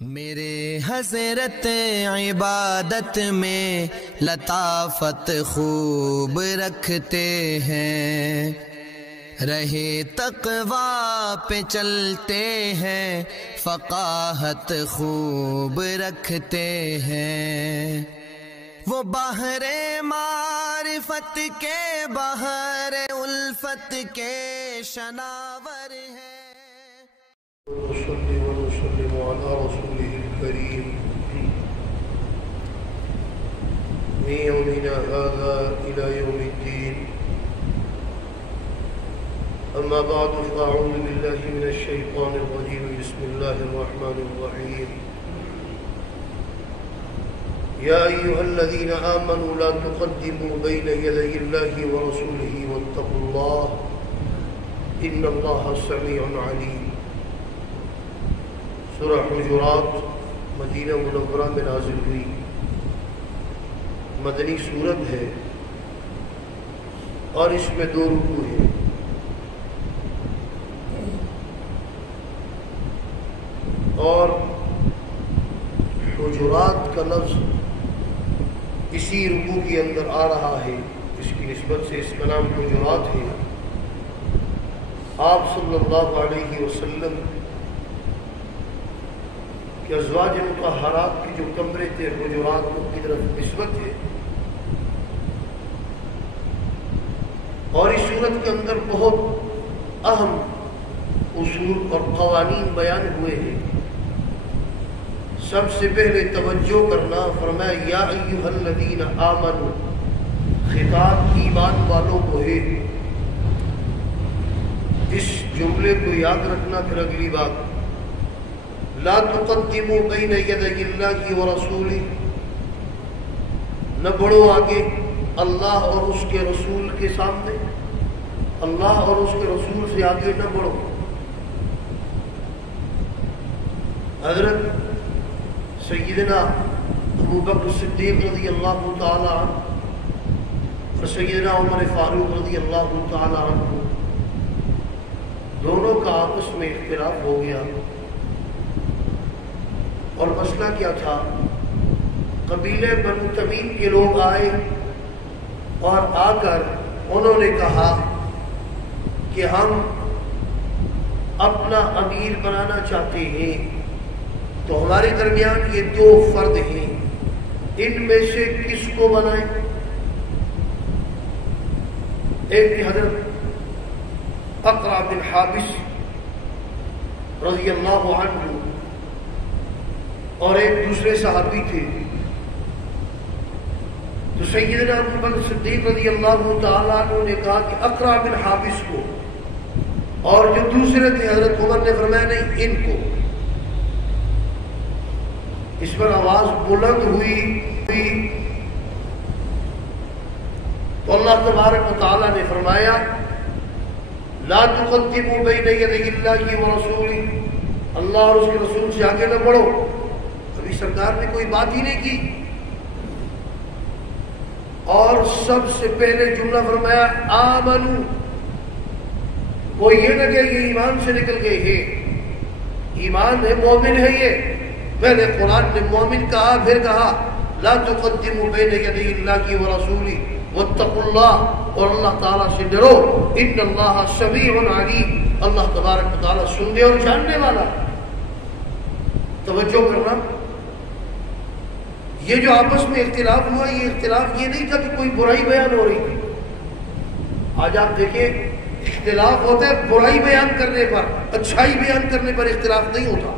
میرے حضرت عبادت میں لطافت خوب رکھتے ہیں، رہے تقویٰ پہ چلتے ہیں، فقاہت خوب رکھتے ہیں۔ وہ بحر معرفت کے بحر الفت کے شناور ہیں۔ ونصلي ونسلم على رسوله الكريم من يومنا هذا إلى يوم الدين. أما بعد فأعوذ بالله من الشيطان الرجيم. بسم الله الرحمن الرحيم. يا أيها الذين آمنوا لا تقدموا بين يدي الله ورسوله واتقوا الله إن الله سميع عليم. سورہ حجرات مدینہ منورہ میں نازل ہوئی مدنی سورت ہے اور اس میں 2 رکوع ہیں۔ اور حجرات کا لفظ اسی رکوع کے اندر آ رہا ہے، اس کی نسبت سے اس کا نام حجرات ہے۔ آپ صلی اللہ علیہ وسلم کہ ازواج مطہرات کی جو کمرے تھے حجرات کی طرف نسبت ہے، اور اس صورت کے اندر بہت اہم اصول اور قوانین بیان ہوئے ہیں۔ سب سے پہلے توجہ کرنا، فرمایا یا ایھا الذین آمنوا، خطاب ایمان والوں کو ہے۔ اس جملے کو یاد رکھنا۔ پھر اگلی بات، لا تقدموا بین یدی اللہ ورسولہ، نہ بڑھو آگے اللہ اور اس کے رسول کے سامنے، اللہ اور اس کے رسول سے آگے نہ بڑھو۔ حضرت سیدنا ابوبکر صدیق رضی اللہ تعالی عنہ اور سیدنا عمر فاروق رضی اللہ تعالی عنہ دونوں کا آپس میں اختلاف ہو گیا۔ اور مسئلہ کیا تھا؟ قبیلے بنو تمیم کے لوگ آئے اور آ کر انہوں نے کہا کہ ہم اپنا امیر بنانا چاہتے ہیں، تو ہمارے درمیان یہ 2 فرد ہیں، ان میں سے کس کو بنائیں؟ ایک تھی حضرت اقرع بن حابس رضی اللہ عنہ، اور ایک دوسرے صحابی تھے۔ تو سیدنا ابوبکر صدیق رضی اللہ تعالیٰ عنہ نے کہا کہ اقرع بن حابس کو، اور جو دوسرے تھے حضرت عمر نے فرمایا نہیں، ان کو۔ اس پر آواز بلند ہوئی تو اللہ تبارک و تعالیٰ نے فرمایا لا تقدموا بین یدی اللہ ورسولہ، اللہ اور اس کے رسول سے آگے نہ بڑھو۔ سرکار نے کوئی بات ہی نہیں کی، اور سب سے پہلے جملہ فرمایا آمنو، وہ یہ نہ کہ یہ ایمان سے نکل گئے ہیں، ایمان ہے، مومن ہے یہ۔ پہلے قرآن نے مومن کہا، پھر کہا لا تقدموا بین یدی اللہ ورسولہ واتقوا اللہ، اور اللہ تعالیٰ سے ڈرو، ان اللہ سمیع علیم، اللہ تبارک و تعالیٰ سننے اور جاننے والا۔ توجہ کرنا، یہ جو آپس میں اختلاف ہوا، یہ اختلاف یہ نہیں تھا کہ کوئی برائی بیان ہو رہی تھی۔ آج آپ دیکھیں اختلاف ہوتا ہے برائی بیان کرنے پر، اچھائی بیان کرنے پر اختلاف نہیں ہوتا۔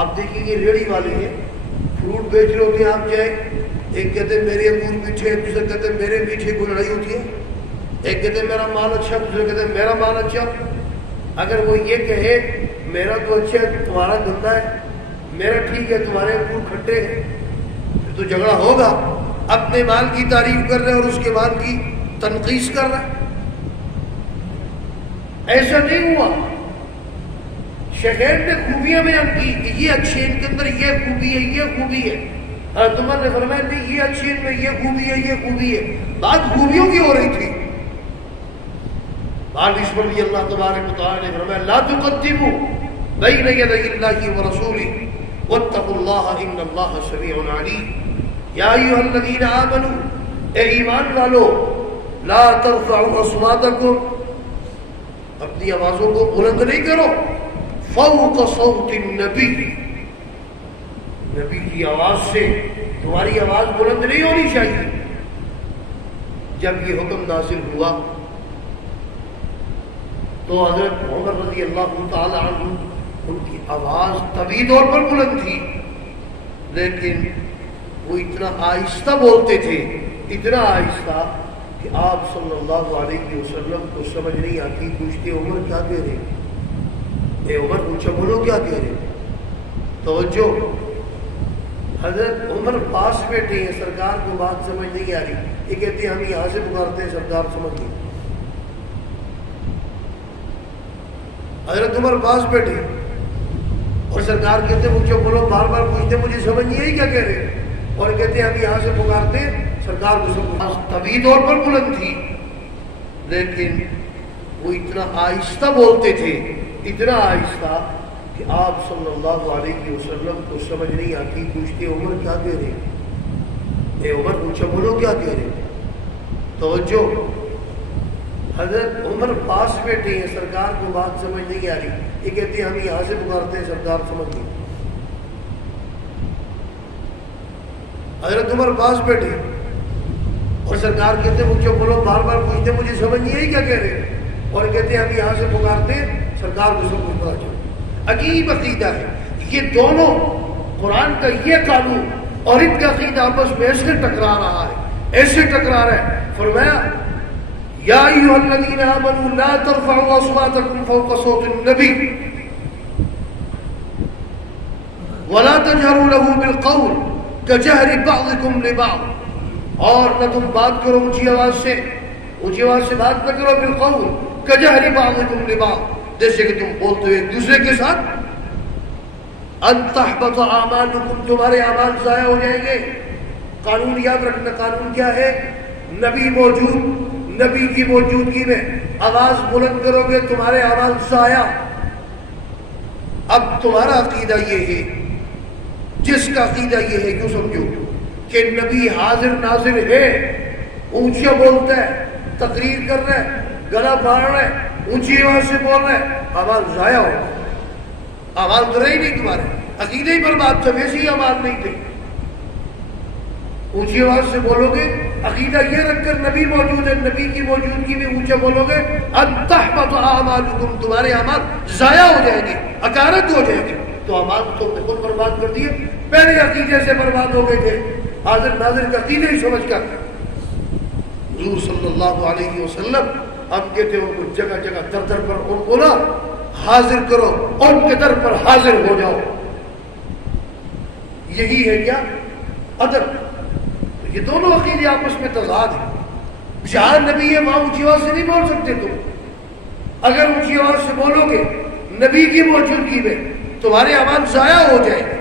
آپ دیکھیں یہ ریڑھی والے ہیں، فروٹ بیچ رہے ہوتے ہیں، آپ جائیں، ایک کہتے ہیں میرے انگور میٹھے، دوسرے کہتے ہیں میرے میٹھے، کوئی لڑائی ہوتی ہے؟ ایک کہتے ہیں میرا مال اچھا، دوسرے کہتے ہیں میرا مال اچھا۔ اگر وہ یہ کہے میرا تو اچھا ہے تمہارا گندا ہے، میرا ٹھیک ہے تمہارے انگور کھٹے ہیں، پھر تو جھگڑا ہوگا۔ اپنے مال کی تعریف کر رہے ہیں اور اس کے مال کی تنقیص کر رہے ہیں۔ ایسا نہیں ہوا، شہر نے خوبیاں بیان کی کہ یہ اچھے، ان کے اندر یہ خوبی ہے، یہ خوبی ہے۔ عمر نے فرمایا نہیں، یہ اچھی، ان میں یہ خوبی ہے، یہ خوبی ہے۔ بات خوبیوں کی ہو رہی تھی۔ بعد اس پر بھی اللہ تبارک و تعالی نے فرمایا لا تقدموا بین یدی اللہ ورسولہ، واتقوا اللہ ان اللہ سمیع علیم۔ یا ایھا الذین آمنوا، اے ایمان والو، لا ترفعوا اصواتکم، اپنی آوازوں کو بلند نہیں کرو، فوق صوت النبی، نبی کی آواز سے تمہاری آواز بلند نہیں ہونی چاہیے۔ جب یہ حکم نازل ہوا تو حضرت عمر رضی اللہ تعالی عنہ ان کی آواز طبیعی طور پر بلند تھی، لیکن وہ اتنا آہستہ بولتے تھے، اتنا آہستہ کہ آپ صلی اللہ علیہ وسلم کو سمجھ نہیں آتی۔ پوچھتے عمر کیا کہہ رہے؟ اے عمر پوچھا بولو کیا کہہ رہے؟ توجہ، حضرت عمر پاس بیٹھے ہیں، سرکار کو بات سمجھ نہیں آ رہی، یہ کہتے ہیں ہم یہاں سے پکارتے ہیں سرکار سمجھ گئے۔ حضرت عمر پاس بیٹھے اور سرکار کہتے مجھے بولو، بار بار پوچھتے مجھے سمجھ نہیں آئی کیا کہہ رہے، اور کہتے ہیں ہم یہاں سے پکارتے ہیں سرکار کو سب طبیعی طور پر بلند تھی، لیکن وہ اتنا آہستہ بولتے تھے، اتنا آہستہ کہ آپ صلی اللہ علیہ وسلم کو سمجھ نہیں آتی۔ پوچھتے عمر کیا کہہ رہے؟ اے عمر پوچھا بولو کیا کہہ رہے؟ توجہ، حضرت عمر پاس بیٹھے ہیں، سرکار کو بات سمجھ نہیں آ رہی، یہ کہتے ہیں ہم یہاں سے پکارتے ہیں سرکار سمجھ گئے۔ حضرت عمر پاس بیٹھے اور سرکار کہتے ہیں مجھے بولو، بار بار پوچھتے مجھے سمجھ نہیں آئی کیا کہہ رہے، اور کہتے ہیں ہم یہاں سے پکارتے ہیں سرکار کو سب کچھ پتا چلے۔ عجیب عقیدہ ہے یہ دونوں، قرآن کا یہ قانون اور ان کا عقیدہ آپس میں ایسے ٹکرا رہا ہے، ایسے ٹکرا رہا ہے۔ فرمایا یا ایھا الذین آمنوا لا ترفعوا اصواتکم فوق صوت النبی ولا تجهروا له بالقول كجهر بعضكم لبعض، اور نہ تم بات کرو اونچی آواز سے، اونچی آواز سے بات نہ کرو، بالقول كجهر بعضكم لبعض، جیسے کہ تم بولتے ہو ایک دوسرے کے ساتھ، ان تحبط اعمالکم، تمہارے اعمال ضائع ہو جائیں گے۔ قانون یاد رکھنا، قانون کیا ہے؟ نبی موجود، نبی کی موجودگی میں آواز بلند کرو گے تمہارے اعمال ضائع۔ اب تمہارا عقیدہ یہ ہے، جس کا عقیدہ یہ ہے، کیوں سمجھو کہ نبی حاضر ناظر ہے، اونچا بولتا ہے، تقریر کر رہا ہے، گلا پھاڑ رہا ہے، اونچی آواز سے بول رہا ہے، آواز ضائع ہو، آواز تو رہی نہیں تمہارے، عقیدہ ہی برباد تھا، ویسے ہی آواز نہیں تھی۔ اونچی آواز سے بولو گے، عقیدہ یہ رکھ کر نبی موجود ہے، نبی کی موجودگی میں اونچا بولو گے، ان تحبط اعمالکم، تمہارے اعمال ضائع ہو جائیں گے، اکارت ہو جائیں گے۔ تو اعمال تو خود برباد کر دیے، پہلے عقیدے سے برباد ہو گئے تھے، حاضر ناظر کا عقیدہ ہی سمجھ کر۔ حضور صلی اللہ علیہ وسلم اب کہتے ہیں ان کو جگہ جگہ در در پر ان کو نا حاضر کرو، ان کے در پر حاضر ہو جاؤ۔ یہی ہے کیا؟ ادب۔ یہ دونوں عقیدے آپس میں تضاد ہیں۔ جہاں نبی ہے وہاں اونچی آواز سے نہیں بول سکتے تم، اگر اونچی آواز سے بولو گے نبی کی موجودگی میں تمہارے اعمال ضائع ہو جائیں گے۔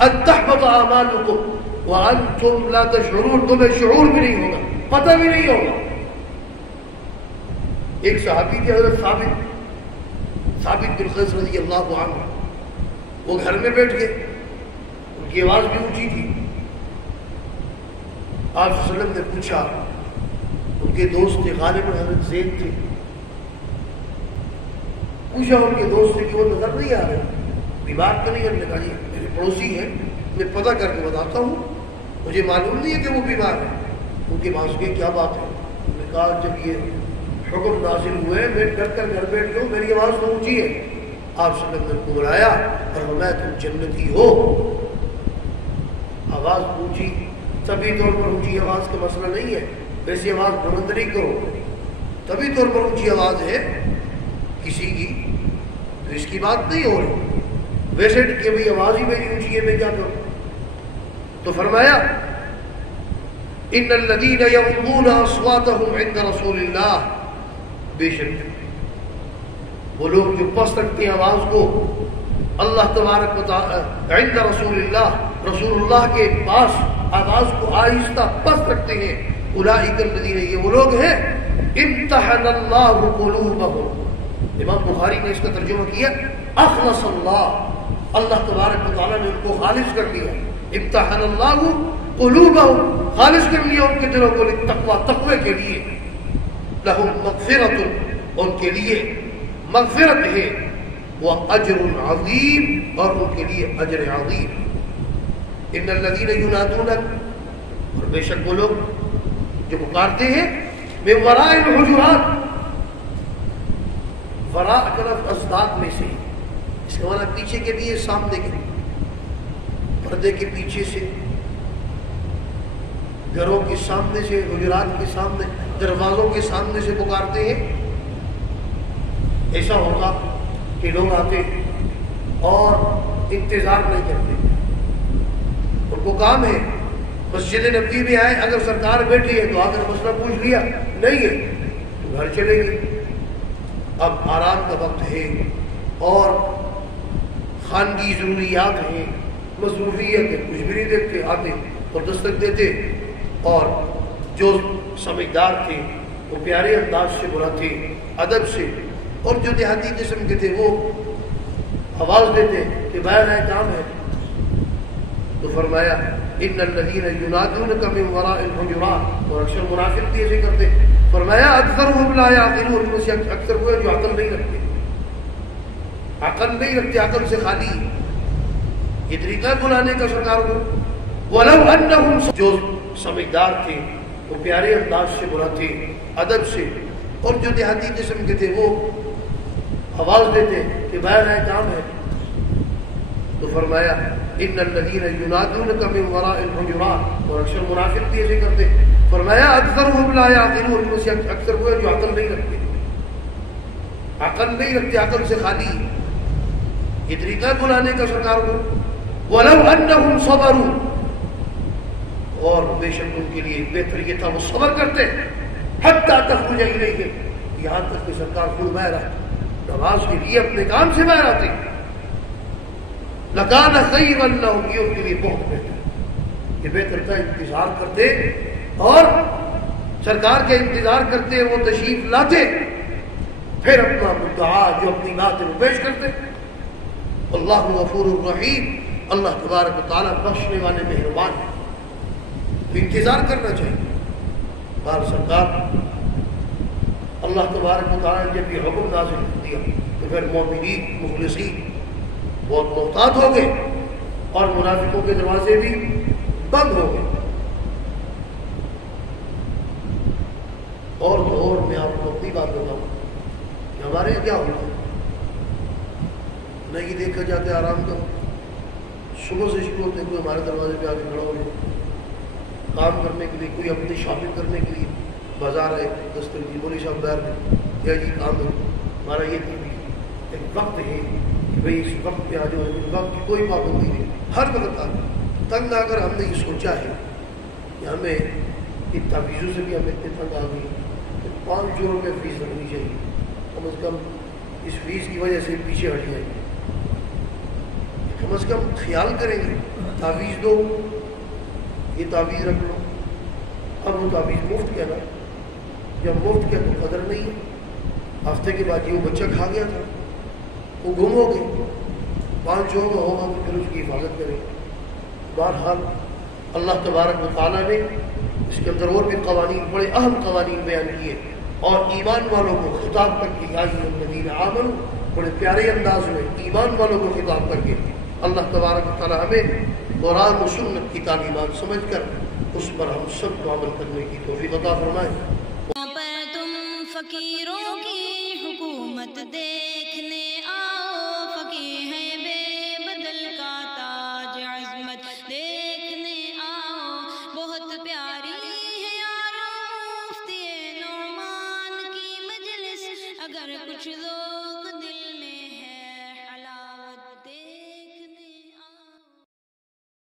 ان تحبط اعمالکم وانتم لا تشعرون، تمہیں شعور بھی نہیں ہوگا، پتہ بھی نہیں ہوگا۔ ایک صحابی تھے حضرت ثابت بن قیس رضی اللہ عنہ، وہ گھر میں بیٹھ گئے، ان کی آواز بھی اونچی تھی۔ آپ صلی اللہ علیہ وسلم نے پوچھا، ان کے دوست تھے، غالباً حضرت زید تھے، پوچھا ان کے دوست سے کہ وہ نظر نہیں آ رہے، بیمار تو نہیں؟ ہم نے کہا جی میرے پڑوسی ہیں، میں پتہ کر کے بتاتا ہوں، مجھے معلوم نہیں ہے کہ وہ بیمار ہے۔ ان کے پاس گئے، کیا بات ہے؟ انہوں نے کہا جب یہ حکم نازل ہوئے میں ڈر کر گھر بیٹھ گیا ہوں، میری آواز تو اونچی ہے۔ آپ صلی اللہ علیہ وسلم کو بلایا اور فرمایا تم جنتی ہو، آواز اونچی، طبی طور پر اونچی آواز کا مسئلہ نہیں ہے، ویسی آواز بلند نہیں کرو، طبی طور پر اونچی آواز ہے کسی کی تو اس کی بات نہیں ہو رہی، ویسے کہ بھئی آواز ہی میری اونچی ہے میں کیا کروں؟ تو فرمایا ان الذین یغضون اصواتهم عند رسول اللہ، بے شک وہ لوگ جو پست رکھتے ہیں آواز کو اللہ تبارک و تعالی عند رسول اللہ، رسول اللہ کے پاس آواز کو آہستہ پست رکھتے ہیں، اولئک الذین، یہ وہ لوگ ہیں امتحن اللہ قلوبہم، امام بخاری نے اس کا ترجمہ کیا اخلص اللہ، اللہ تبارک و تعالیٰ نے ان کو خالص کر دیا. امتحن اللہ قلوبہم، خالص کر لیا ان کے دلوں کو للتقوی، تقوی کے لیے. لہم مغفرۃ، ان کے لیے مغفرت ہے، واجر عظیم، اور ان کے لیے اجر عظیم. ان الذین ینادونک، اور بے شک وہ لوگ جو پکارتے ہیں من وراء الحجرات، وراء کا لفظ ازداد میں سے، اس کا معنی پیچھے کے لیے، سامنے کے لیے، پردے کے پیچھے سے، گھروں کے سامنے سے، حجرات کے سامنے، دروازوں کے سامنے سے پکارتے ہیں. ایسا ہوتا کہ لوگ آتے اور انتظار نہیں کرتے، ان کو کام ہے مسجد نبوی میں آئے، اگر سرکار بیٹھی ہے تو آ کر مسئلہ پوچھ لیا، نہیں ہے تو گھر چلے گئے. اب آرام کا وقت ہے اور خانگی ضروریات ہیں، مصروفیت ہے، کچھ بھی نہیں دیکھتے، آتے اور دستک دیتے، اور جو سمجھدار تھے وہ پیارے انداز سے بلاتے، ادب سے، اور جو دیہاتی قسم کے تھے وہ آواز دیتے کہ باہر ہے، کام ہے. تو فرمایا ان الذین ینادونک من وراء الحجرات، اور اکثر منافق بھی ایسے کرتے. فرمایا اکثرهم لا یعقلون، ان میں سے اکثر وہ جو عقل نہیں رکھتے، عقل نہیں رکھتے، عقل سے خالی. یہ طریقہ بلانے کا سرکار کو. ولو انہم، جو سمجھدار تھے وہ پیارے انداز سے بلاتے، ادب سے، اور جو دیہاتی قسم کے تھے وہ آواز دیتے کہ باہر ہے، کام ہے. تو فرمایا ان الذین ینادونک من وراء الحجرات، اور اکثر منافق بھی ایسے کرتے. فرمایا اکثرهم لا یعقلون، ان میں سے اکثر وہ جو عقل نہیں رکھتے، عقل نہیں رکھتے، عقل سے خالی. یہ طریقہ بلانے کا سرکار کو. ولو انہم صبروا، اور بے شک ان کے لیے بہتر یہ تھا وہ صبر کرتے حتی تخرج الیہم، یہاں تک کہ سرکار خود باہر آتے، نماز کے لیے اپنے کام سے باہر آتے. لکان خیرا لہم، یہ ان کے لیے بہت بہتر، یہ بہتر تھا. انتظار کرتے اور سرکار کے انتظار کرتے، وہ تشریف لاتے، پھر اپنا مدعا جو اپنی بات ہے وہ پیش کرتے. اللہ غفور الرحیم، اللہ تبارک و تعالیٰ بخشنے والے مہربان ہیں. انتظار کرنا چاہیے. بار سرکار اللہ تبارک و تعالیٰ نے جب یہ حکم نازل کیا تو پھر مومنین مخلصین بہت محتاط ہو گئے اور منافقوں کے دروازے بھی بند ہو گئے. اور تو اور میں آپ کو اپنی بات بتاؤں کہ ہمارے یہاں کیا ہوتا ہے، نہ یہ دیکھا جاتا ہے آرام کا، صبح سے شروع ہوتے کوئی ہمارے دروازے پہ آ کے کھڑا ہو جائے کام کرنے کے لیے، کوئی اپنی شاپنگ کرنے کے لیے بازار ہے، دستر جی بولی صاحب دار میں کیا جی کام ہے ہمارا، یہ ایک وقت ہے کہ بھئی اس وقت پہ آ جاؤ، وقت کی کوئی پابندی نہیں، ہر وقت آ تنگ. اگر ہم نے یہ سوچا ہے کہ ہمیں ان تعویذوں سے بھی ہمیں اتنے تنگ آ گئی کہ 500 روپے فیس رکھنی چاہیے، کم از کم اس فیس کی وجہ سے پیچھے ہٹ جائیں. کم از کم خیال کریں گے، تعویذ دو، یہ تعویذ رکھ لو. اب وہ تعویذ مفت کیا نا، جب مفت کیا تو قدر نہیں ہے. ہفتے کے بعد یہ وہ بچہ کھا گیا تھا، وہ گم ہو گئی، 500 کا ہوگا تو پھر اس کی حفاظت کریں. بہرحال اللہ تبارک و تعالیٰ نے اس کے اندر اور بھی قوانین، بڑے اہم قوانین بیان کیے اور ایمان والوں کو خطاب کر کے، یا ایھا الذین آمنوا، بڑے پیارے انداز میں ایمان والوں کو خطاب کر کے اللہ تبارک و تعالیٰ ہمیں قرآن و سنت کی تعلیمات سمجھ کر اس پر ہم سب کو عمل کرنے کی توفیق عطا فرمائے. تم فقیروں کی حکومت دیکھنے آؤ، فقیر ہے بے بدل کا تاج عظمت دیکھنے آؤ. بہت پیاری ہے یارو مفتی نعمان کی مجلس، اگر کچھ دو